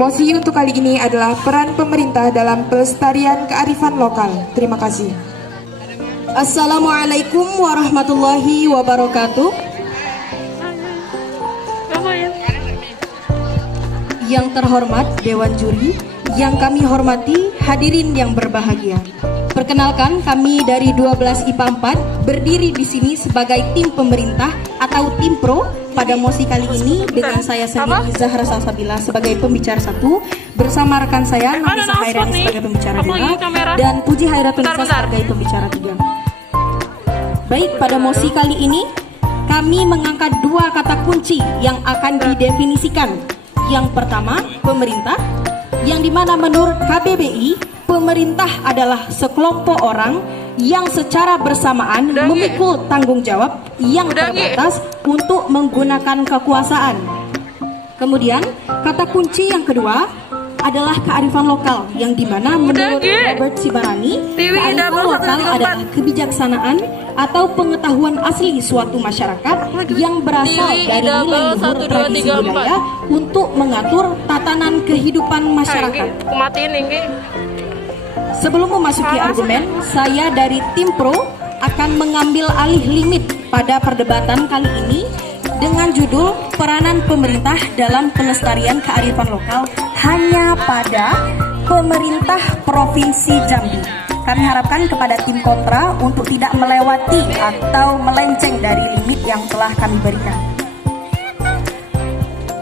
Mosi untuk kali ini adalah peran pemerintah dalam pelestarian kearifan lokal. Terima kasih. Assalamualaikum warahmatullahi wabarakatuh. Yang terhormat Dewan Juri, yang kami hormati hadirin yang berbahagia. Perkenalkan, kami dari 12 IPA 4 berdiri di sini sebagai tim pemerintah atau tim pro pada mosi kali ini dengan saya sendiri Zahra Salsabila sebagai pembicara 1, bersama rekan saya Nafisa Hairani sebagai pembicara 2 dan Puji Hairatunisa sebagai pembicara 3. Baik, pada mosi kali ini kami mengangkat dua kata kunci yang akan didefinisikan. Yang pertama, pemerintah, yang dimana menurut KBBI, pemerintah adalah sekelompok orang yang secara bersamaan memikul tanggung jawab yang terbatas untuk menggunakan kekuasaan. Kemudian, kata kunci yang kedua adalah kearifan lokal, yang dimana menurut Robert Sibarani, kearifan lokal adalah kebijaksanaan atau pengetahuan asli suatu masyarakat yang berasal dari nilai luhur tradisi budaya untuk mengatur tatanan kehidupan masyarakat. Sebelum memasuki argumen, saya dari tim pro akan mengambil alih limit pada perdebatan kali ini dengan judul peranan pemerintah dalam pelestarian kearifan lokal hanya pada pemerintah Provinsi Jambi. Kami harapkan kepada tim kontra untuk tidak melewati atau melenceng dari limit yang telah kami berikan.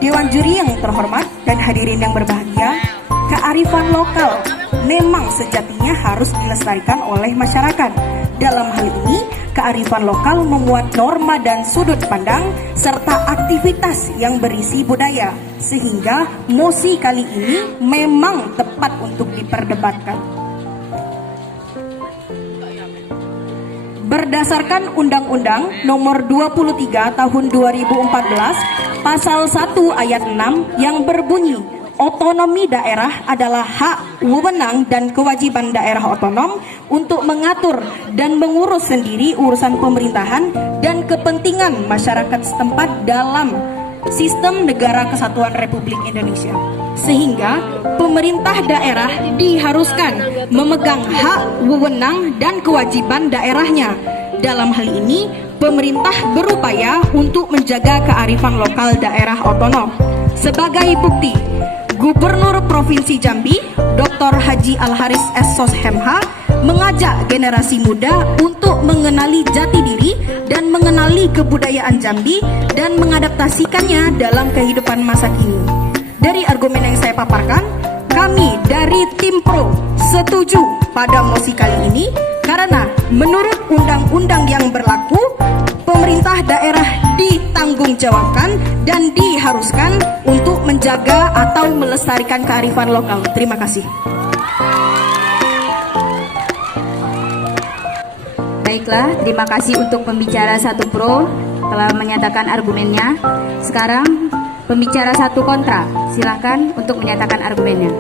Dewan juri yang terhormat dan hadirin yang berbahagia, kearifan lokal memang sejatinya harus dilestarikan oleh masyarakat. Dalam hal ini, kearifan lokal memuat norma dan sudut pandang serta aktivitas yang berisi budaya, sehingga mosi kali ini memang tepat untuk diperdebatkan. Berdasarkan Undang-Undang Nomor 23 Tahun 2014, Pasal 1 Ayat 6 yang berbunyi, otonomi daerah adalah hak, wewenang, dan kewajiban daerah otonom untuk mengatur dan mengurus sendiri urusan pemerintahan dan kepentingan masyarakat setempat dalam sistem negara kesatuan Republik Indonesia. Sehingga pemerintah daerah diharuskan memegang hak, wewenang, dan kewajiban daerahnya. Dalam hal ini, pemerintah berupaya untuk menjaga kearifan lokal daerah otonom. Sebagai bukti, Gubernur Provinsi Jambi, Dr. Haji Al-Haris S. Soshemha, mengajak generasi muda untuk mengenali jati diri dan mengenali kebudayaan Jambi dan mengadaptasikannya dalam kehidupan masa kini. Dari argumen yang saya paparkan, kami dari tim pro setuju pada mosi kali ini karena menurut undang-undang yang berlaku, pemerintah daerah ditanggungjawabkan dan diharuskan untuk menjaga atau melestarikan kearifan lokal. Terima kasih. Baiklah, terima kasih untuk pembicara 1 pro telah menyatakan argumennya. Sekarang pembicara 1 kontra, silakan untuk menyatakan argumennya.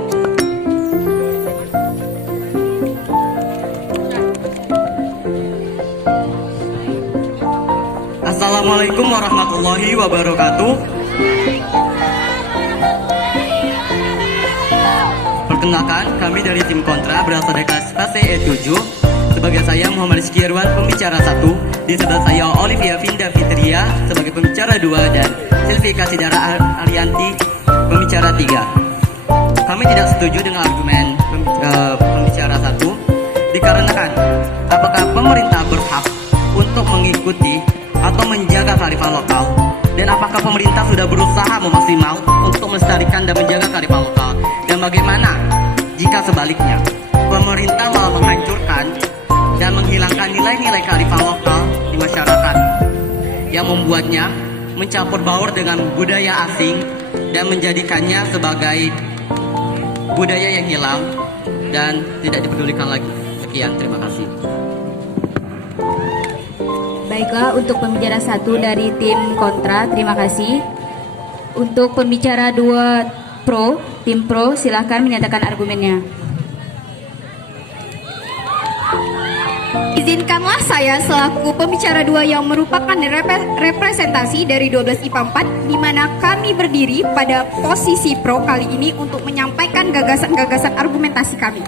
Assalamualaikum warahmatullahi wabarakatuh. Perkenalkan, kami dari tim kontra berasal dari kelas PCE 7. Sebagai saya Muhammad Rizky Irwan, pembicara 1. Di sebelah saya Olivia Vinda Fitria sebagai pembicara 2 dan Silvi Kasidara Arianti pembicara 3. Kami tidak setuju dengan argumen pembicara 1 dikarenakan apakah pemerintah berhak untuk mengikuti atau menjaga kearifan lokal, dan apakah pemerintah sudah berusaha memaksimal untuk melestarikan dan menjaga kearifan lokal, dan bagaimana jika sebaliknya pemerintah malah menghancurkan dan menghilangkan nilai-nilai kearifan lokal di masyarakat yang membuatnya mencampur baur dengan budaya asing dan menjadikannya sebagai budaya yang hilang dan tidak dipedulikan lagi. Sekian, terima kasih. Baiklah, untuk pembicara 1 dari tim kontra, terima kasih. Untuk pembicara 2 pro, tim pro, silakan menyatakan argumennya. Izinkanlah saya selaku pembicara 2 yang merupakan representasi dari 12 IPA 4 di mana kami berdiri pada posisi pro kali ini untuk menyampaikan gagasan-gagasan argumentasi kami.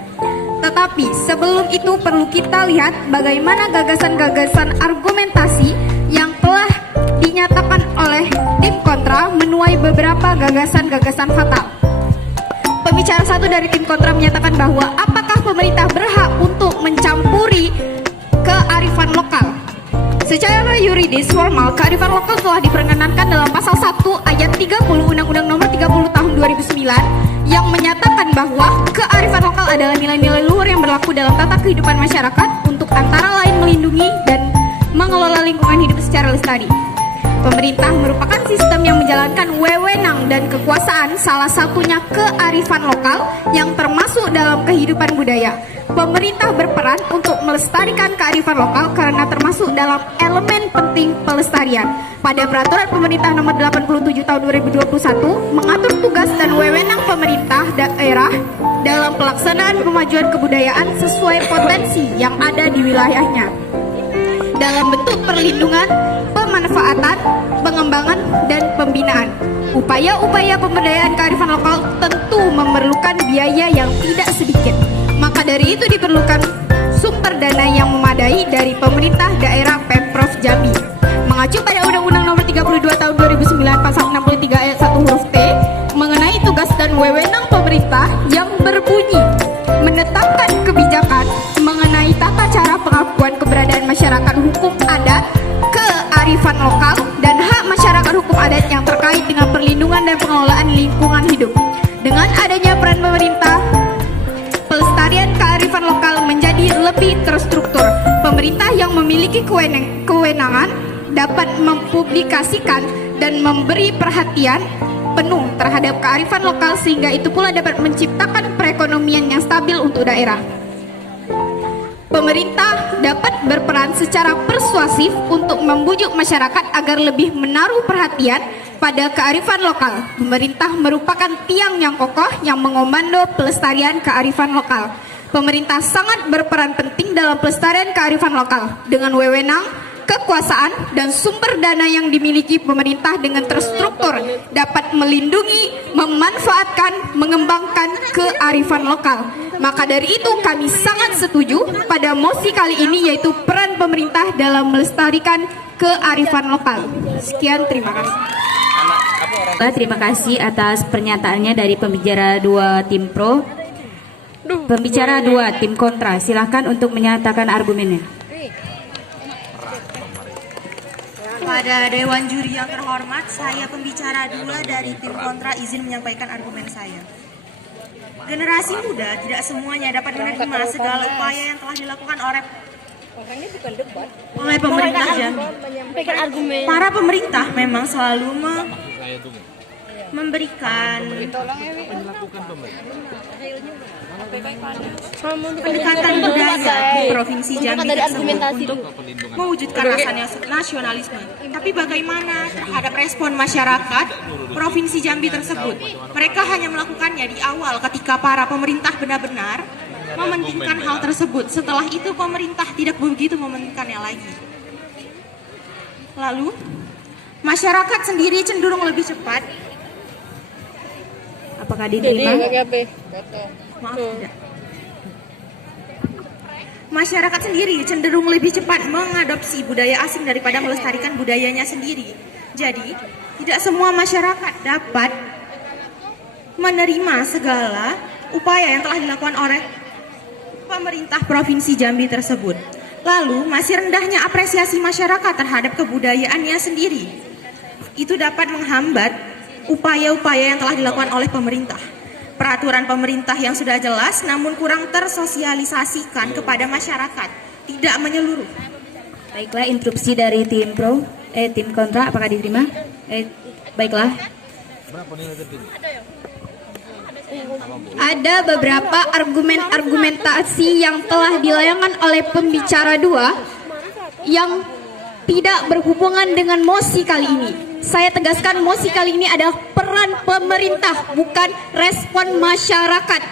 Tetapi sebelum itu perlu kita lihat bagaimana gagasan-gagasan argumentasi yang telah dinyatakan oleh tim kontra menuai beberapa gagasan-gagasan fatal. Pembicara 1 dari tim kontra menyatakan bahwa apakah pemerintah berhak untuk mencampuri kearifan lokal. Secara yuridis formal, kearifan lokal telah diperkenankan dalam pasal 1 ayat 30 Undang-Undang Nomor 30 Tahun 2009 yang menyatakan bahwa kearifan lokal adalah nilai-nilai luhur yang berlaku dalam tata kehidupan masyarakat untuk antara lain melindungi dan mengelola lingkungan hidup secara lestari. Pemerintah merupakan sistem yang menjalankan wewenang dan kekuasaan, salah satunya kearifan lokal yang termasuk dalam kehidupan budaya. Pemerintah berperan untuk melestarikan kearifan lokal karena termasuk dalam elemen penting pelestarian. Pada Peraturan Pemerintah Nomor 87 Tahun 2021 mengatur tugas dan wewenang pemerintah daerah dalam pelaksanaan kemajuan kebudayaan sesuai potensi yang ada di wilayahnya, dalam bentuk perlindungan, pemanfaatan, pengembangan, dan pembinaan. Upaya-upaya pemberdayaan kearifan lokal tentu memerlukan biaya yang tidak sedikit. Maka dari itu diperlukan sumber dana yang memadai dari pemerintah daerah Pemprov Jambi. Mengacu pada Undang-Undang Nomor 32 Tahun 2009 Pasal 63 ayat 1 huruf T mengenai tugas dan wewenang pemerintah yang berbunyi menetapkan kebijakan mengenai tata cara pengakuan keberadaan masyarakat hukum adat, kearifan lokal, dan hak masyarakat hukum adat yang terkait dengan perlindungan dan pengelolaan lingkungan hidup. Dengan adanya peran pemerintah, pelestarian kearifan lokal menjadi lebih terstruktur. Pemerintah yang memiliki kewenangan dapat mempublikasikan dan memberi perhatian penuh terhadap kearifan lokal sehingga itu pula dapat menciptakan perekonomian yang stabil untuk daerah. Pemerintah dapat berperan secara persuasif untuk membujuk masyarakat agar lebih menaruh perhatian pada kearifan lokal. Pemerintah merupakan tiang yang kokoh yang mengomando pelestarian kearifan lokal. Pemerintah sangat berperan penting dalam pelestarian kearifan lokal dengan wewenang, kekuasaan, dan sumber dana yang dimiliki pemerintah dengan terstruktur dapat melindungi, memanfaatkan, mengembangkan kearifan lokal. Maka dari itu kami sangat setuju pada mosi kali ini, yaitu peran pemerintah dalam melestarikan kearifan lokal. Sekian, terima kasih. Terima kasih atas pernyataannya dari pembicara 2 tim pro. Pembicara 2 tim kontra, silakan untuk menyatakan argumennya. Pada Dewan Juri yang terhormat, saya pembicara 2 dari tim kontra izin menyampaikan argumen saya. Generasi muda tidak semuanya dapat menerima segala upaya yang telah dilakukan oleh pemerintah Jambi. Para pemerintah memang selalu memberikan pendekatan budaya di Provinsi Jambi tersebut untuk mewujudkan rasa nasionalisme. Tapi bagaimana terhadap respon masyarakat Provinsi Jambi tersebut? Mereka hanya melakukannya di awal ketika para pemerintah benar-benar mementingkan hal tersebut. Setelah itu pemerintah tidak begitu mementingkannya lagi. Lalu masyarakat sendiri cenderung lebih cepat. Apakah diterima? Maaf, tidak. Masyarakat sendiri cenderung lebih cepat mengadopsi budaya asing daripada melestarikan budayanya sendiri. Jadi, tidak semua masyarakat dapat menerima segala upaya yang telah dilakukan oleh pemerintah Provinsi Jambi tersebut. Lalu, masih rendahnya apresiasi masyarakat terhadap kebudayaannya sendiri. Itu dapat menghambat upaya-upaya yang telah dilakukan oleh pemerintah. Peraturan pemerintah yang sudah jelas namun kurang tersosialisasikan kepada masyarakat, tidak menyeluruh. Baiklah, interupsi dari tim pro, tim kontra, apakah diterima? Baiklah. Ada beberapa argumentasi yang telah dilayangkan oleh pembicara 2 yang tidak berhubungan dengan mosi kali ini. Saya tegaskan, mosi kali ini adalah peran pemerintah, bukan respon masyarakat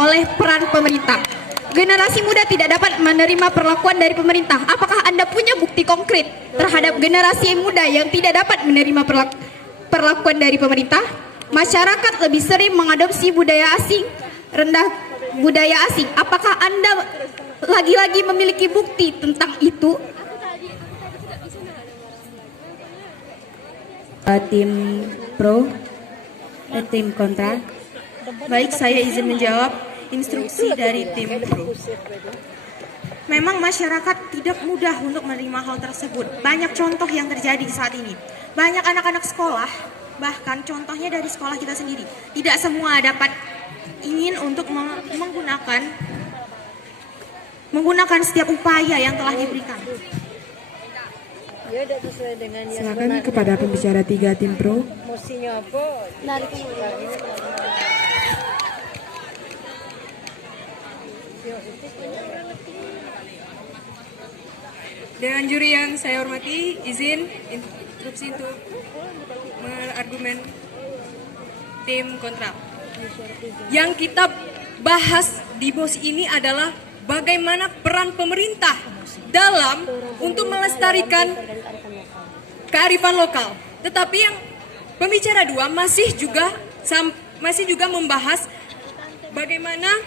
oleh peran pemerintah. generasi muda tidak dapat menerima perlakuan dari pemerintah. Apakah Anda punya bukti konkret terhadap generasi muda yang tidak dapat menerima perlakuan dari pemerintah? Masyarakat lebih sering mengadopsi budaya asing, rendah budaya asing. Apakah Anda lagi-lagi memiliki bukti tentang itu? Tim pro, tim kontra. Baik, saya izin menjawab instruksi dari tim pro. Memang masyarakat tidak mudah untuk menerima hal tersebut. Banyak contoh yang terjadi saat ini. Banyak anak-anak sekolah, bahkan contohnya dari sekolah kita sendiri, tidak semua dapat ingin untuk menggunakan setiap upaya yang telah diberikan. Silakan kepada pembicara 3 tim pro. Dengan juri yang saya hormati, izin instruksi untuk mengargumen tim kontra. Yang kita bahas di BOS ini adalah bagaimana peran pemerintah dalam untuk melestarikan kearifan lokal. Tetapi yang pembicara 2 masih juga membahas bagaimana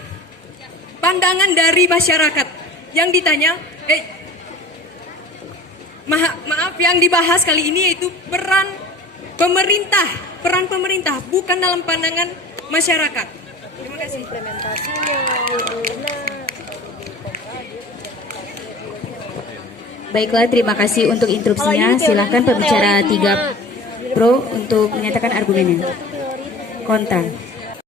pandangan dari masyarakat yang ditanya. Maaf, yang dibahas kali ini yaitu peran pemerintah bukan dalam pandangan masyarakat. Terima kasih. Baiklah, terima kasih untuk instruksinya. Silakan pembicara 3 pro untuk menyatakan argumennya. Kontra.